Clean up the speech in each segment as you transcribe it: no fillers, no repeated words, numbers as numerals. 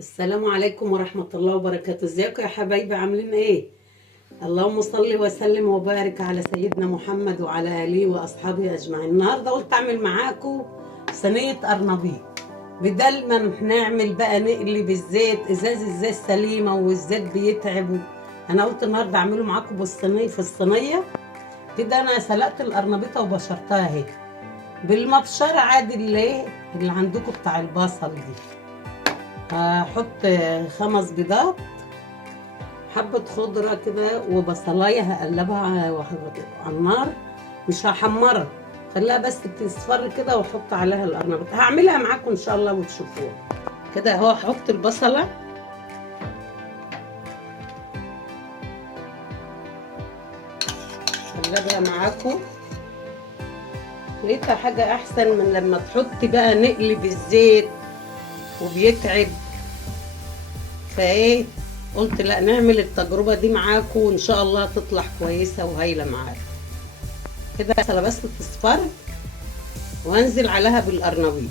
السلام عليكم ورحمة الله وبركاته. ازيكم يا حبايبي، عاملين ايه؟ اللهم صل وسلم وبارك على سيدنا محمد وعلى آله وأصحابه أجمعين. النهاردة قلت أعمل معاكم صينية قرنبيط، بدل ما نعمل بقى نقلي بالزيت، ازاز الزيت سليمة والزيت بيتعب. أنا قلت النهاردة أعمله معاكم بالصينية. في الصينية كده أنا سلقت القرنبيطة وبشرتها اهي بالمبشرة عادي اللي عندكم بتاع البصل دي. هحط 5 بيضات، حبة خضرة كده وبصلاية هقلبها على النار، مش هحمرها، خليها بس تصفر كده واحط عليها القرنبيط. هعملها معاكم ان شاء الله وتشوفوها. كده اهو هحط البصلة، هقلبها معاكم. لقيتها حاجة احسن من لما تحطي بقى نقلي بالزيت وبيتعب، فايه قلت لا نعمل التجربة دي معاكم وان شاء الله تطلع كويسة وهايلة معاكم. كده البصلة بس تصفر وانزل عليها بالقرنبيط.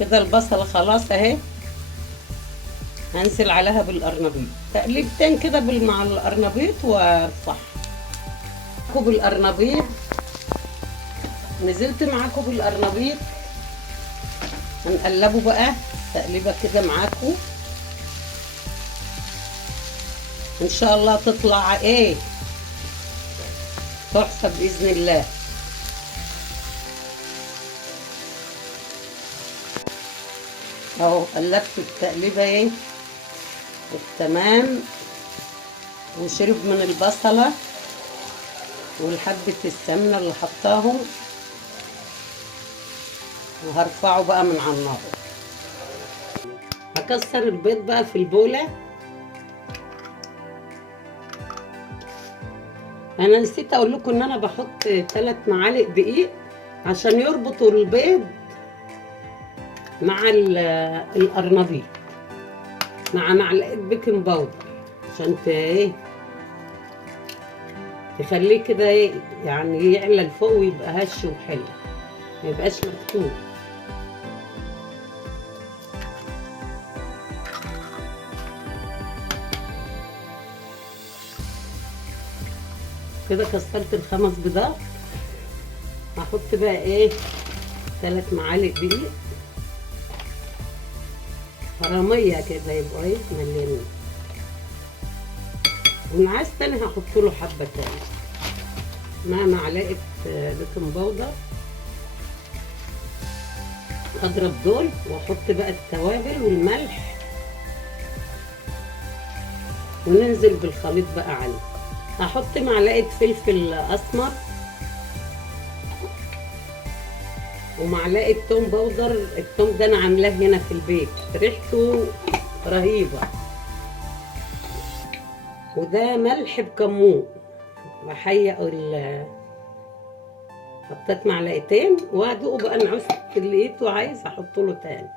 كده البصلة خلاص اهي، هنزل عليها بالقرنبيط تقليبتين كده مع القرنبيط وارفعها بالقرنبيط. نزلت معاكم بالقرنبيط، هنقلبه بقى تقليبه كده معاكم ان شاء الله تطلع ايه تحفه باذن الله. اهو قلبت التقليبه ايه تمام، وشرب من البصله والحبه السمنه اللي حطاهم، وهرفعه بقى من على النار. هكسر البيض بقى في البوله. انا نسيت اقول لكم ان انا بحط 3 معالق دقيق عشان يربطوا البيض مع القرنبيط، مع معلقه بيكنج باودر عشان تخليه كده يعني يعلى لفوق ويبقى هش وحلو، ما يبقاش مفتوح. كده كسرت ال5 بيضات. هحط بقى 3 معالق دقيق حرامية كده يبقوا مليانين، والعايز تاني هحط له حبة تاني مع معلقة بيكنج باودر. اضرب دول واحط بقى التوابل والملح وننزل بالخليط بقى عليه. هحط معلقة فلفل اسمر ومعلقة توم باودر. التوم ده انا عاملاه هنا في البيت، ريحته رهيبة. وده ملح بكمون، بحيق حطيت معلقتين وهدوقه بقى، نعوز اللي لقيته عايز احط له تاني،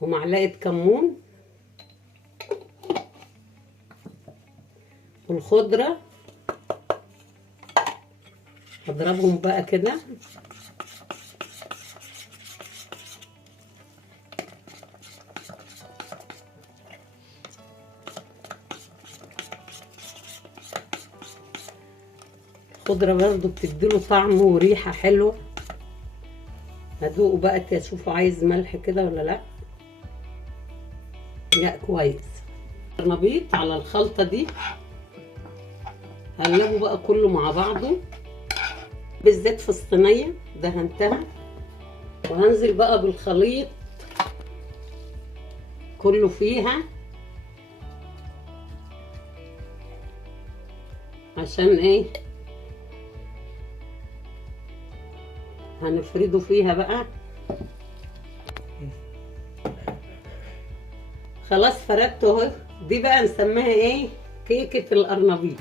ومعلقة كمون والخضرة هضربهم بقى كده. الخضرة برضو بتديله طعم وريحة حلوة. هدوقه بقى تشوفوا عايز ملح كده ولا لا. لا كويس. قرنبيط على الخلطة دي هقلبه بقى كله مع بعضه، بالذات في الصينية دهنتها، وهنزل بقى بالخليط كله فيها عشان هنفرده فيها بقى. خلاص فردته اهو. دي بقى نسميها كيكة القرنبيط،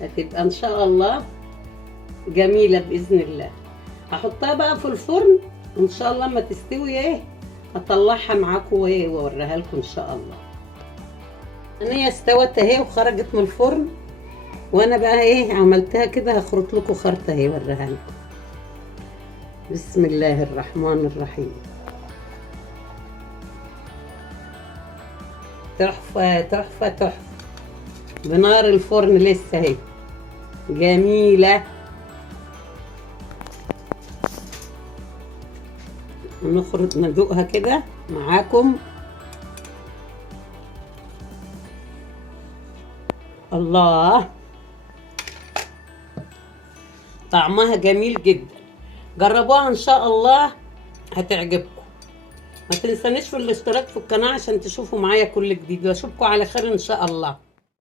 هتبقى ان شاء الله جميلة باذن الله. هحطها بقى في الفرن وان شاء الله لما تستوي هطلعها معاكم واوريها لكم ان شاء الله. هي استوت اهي وخرجت من الفرن، وانا بقى عملتها كده هخرط لكم خرطة اوريها لكم. بسم الله الرحمن الرحيم. تحفة تحفة تحفة، بنار الفرن لسه اهي جميلة. نخرج ندوقها كده معاكم. الله، طعمها جميل جدا، جربوها ان شاء الله هتعجبكم. ما تنسانيش في الاشتراك في القناة عشان تشوفوا معايا كل جديد، واشوفكم على خير ان شاء الله.